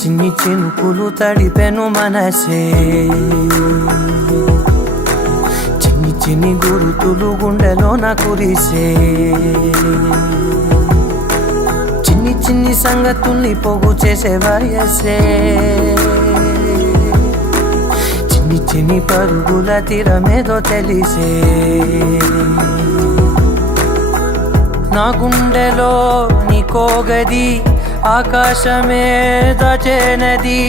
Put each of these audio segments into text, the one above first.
చిన్ని చినుకులు తడిపెను మనసే, చిన్ని చిన్ని గురుతులు గుండెలోన కురిసే, చిన్ని చిన్ని సంగతుల్ని పోగు చేసే వయసే, చిన్ని చిన్ని పరుగుల తీరమేదో తెలిసే, నా గుండెలో నీకో గది ఆకాశమే దాచేనది,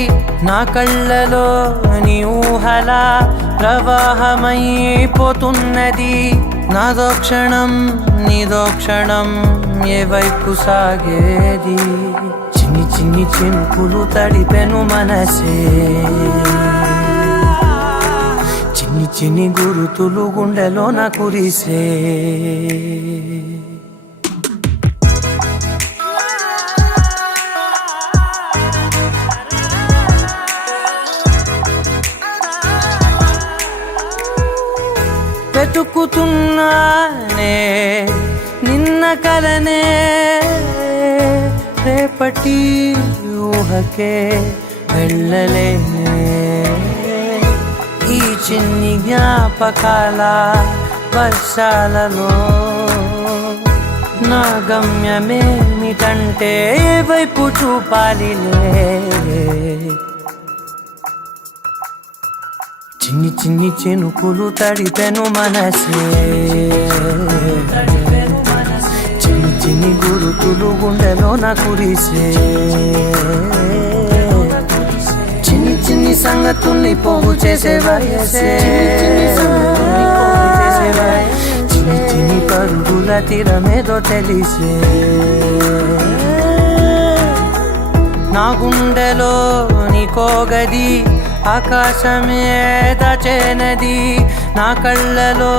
నా కళ్ళలో నీ ఊహల ప్రవాహమైపోతున్నది, నాదో క్షణం నీదో క్షణం ఏ వైపు సాగేది, చిన్ని చిన్ని చినుకులు తడిపెను మనసే, చిన్ని చిన్ని గురుతులు గుండెలోన కురిసే. వెతుకుతున్నానే నిన్న కలనే, రేపటి ఊహకే వెళ్ళలేనే, ఈ చిన్ని జ్ఞాపకాల వర్షాలలో నా గమ్యమేమిటంటే ఏ వైపు చూపాలిలే, చిన్ని చిన్ని చినుకులు తడిపెను మనసే, చిన్ని చిన్ని గురుతులు గుండెలోన కురిసే, చిన్ని చిన్ని సంగతుల్ని పోగు చేసే వయసే, చిన్ని చిన్ని పరుగుల తీరమేదో తెలిసే, నా గుండెలో నీకో గది ఆకాశమే దాచేనది, నా కళ్ళలో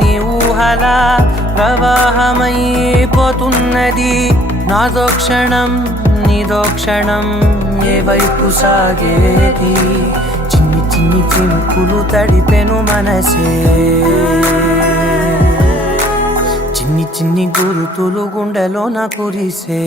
నీ ఊహల ప్రవాహమైపోతున్నది, నాదో క్షణం నీదో క్షణం ఏ వైపు సాగేది, చిన్ని చిన్ని చినుకులు తడిపెను మనసే, చిన్ని చిన్ని గురుతులు గుండెలోన కురిసే.